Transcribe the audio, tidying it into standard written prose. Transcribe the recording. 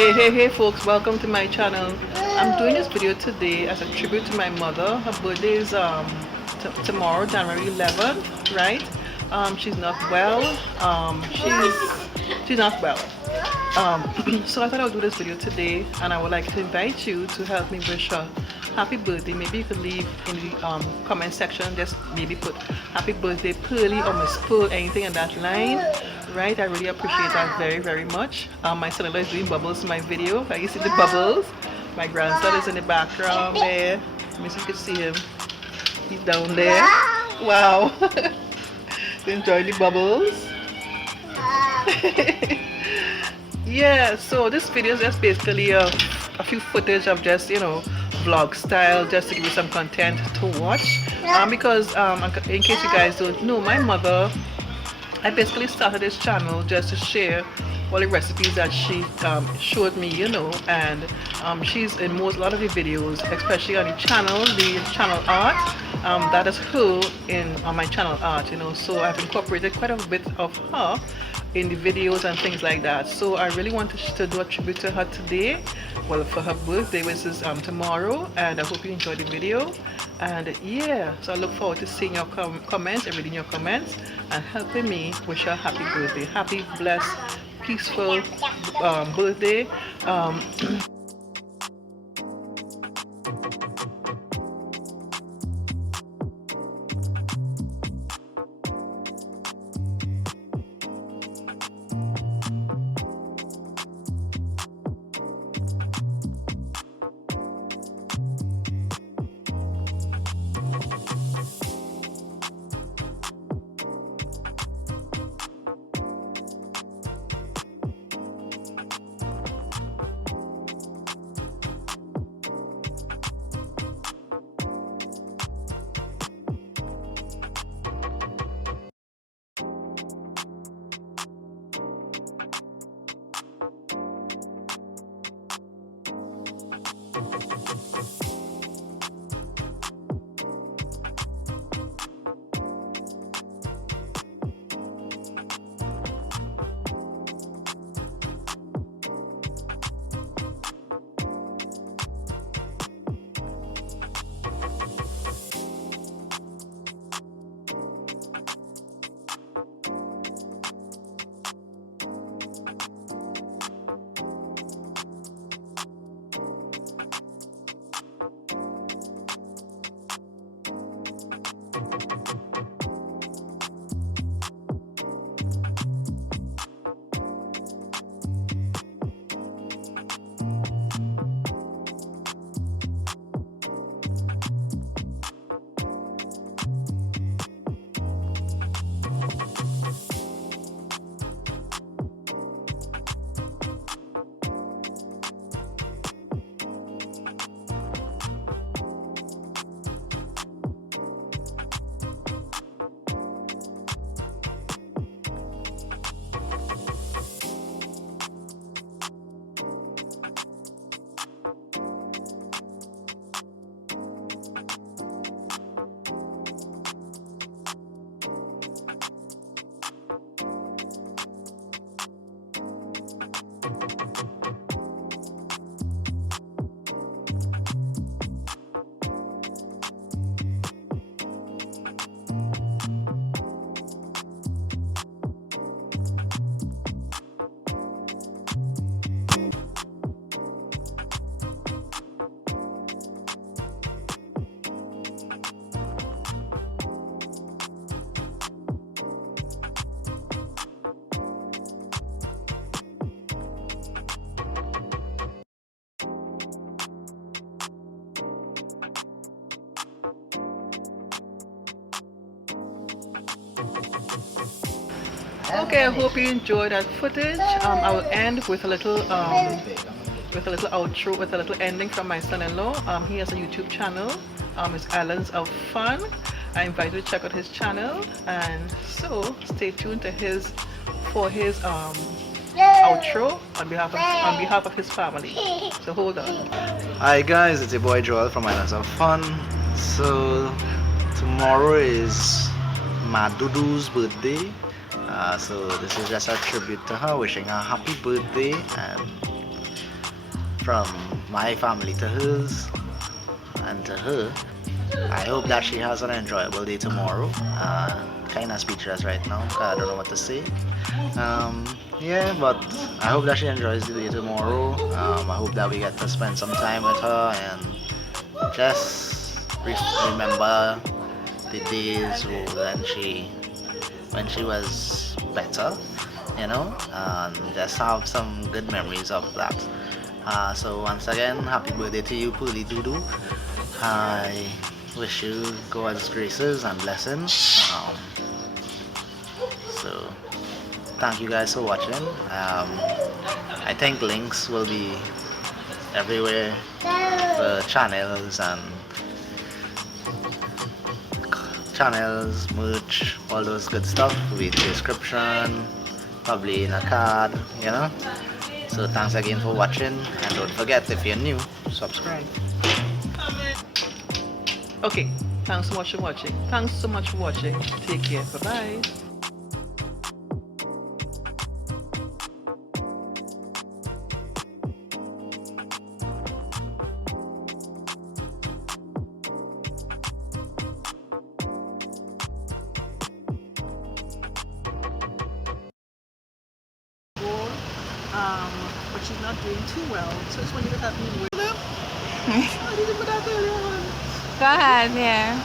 Hey folks, welcome to my channel. I'm doing this video today as a tribute to my mother. Her birthday is tomorrow, January 11th, right? She's not well. She's not well. So I thought I would do this video today, and I would like to invite you to help me wish her happy birthday. Maybe you could leave in the comment section, just maybe put happy birthday Pearly or Miss Pearl, anything in that line. Right, I really appreciate that very much. My son-in-law is doing bubbles in my video. Can you see the bubbles? My grandson is in the background there. Let me see if you can see him. He's down there. Wow. Enjoy the bubbles. Yeah, so this video is just basically a few footage of just, vlog style, just to give you some content to watch. Because in case you guys don't know, my mother, I basically started this channel just to share all the recipes that she showed me, and she's in a lot of the videos, especially on the channel art. That is her on my channel art, so I've incorporated quite a bit of her in the videos and things like that. So I really wanted to do a tribute to her today, well, for her birthday, which is tomorrow, and I hope you enjoyed the video. And yeah, so I look forward to seeing your comments and reading your comments and helping me wish her happy birthday, happy, blessed, peaceful birthday. Okay, I hope you enjoyed that footage. I will end with a little outro, with a little ending from my son-in-law. He has a YouTube channel. It's Islands of Fun. I invite you to check out his channel, and so stay tuned to for his outro on behalf of his family. So hold on. Hi guys, it's your boy Joel from Islands of Fun. So tomorrow is Madudu's birthday. So this is just a tribute to her, wishing her happy birthday, and from my family to hers and to her. I hope that she has an enjoyable day tomorrow. Kind of speechless right now 'cause I don't know what to say. Yeah, but I hope that she enjoys the day tomorrow. I hope that we get to spend some time with her and just remember the days when she was better, you know, and just have some good memories of that. So once again, happy birthday to you, Pooly Doodoo. I wish you God's graces and blessings. So thank you guys for watching. I think links will be everywhere for channels, merch, all those good stuff with description, probably in a card, you know. So thanks again for watching, and don't forget, if you're new, subscribe. Okay, thanks so much for watching. Thanks so much for watching. Take care. Bye-bye. But she's not doing too well, so I just want you to help me with them. I didn't put that earlier on. Go ahead, yeah.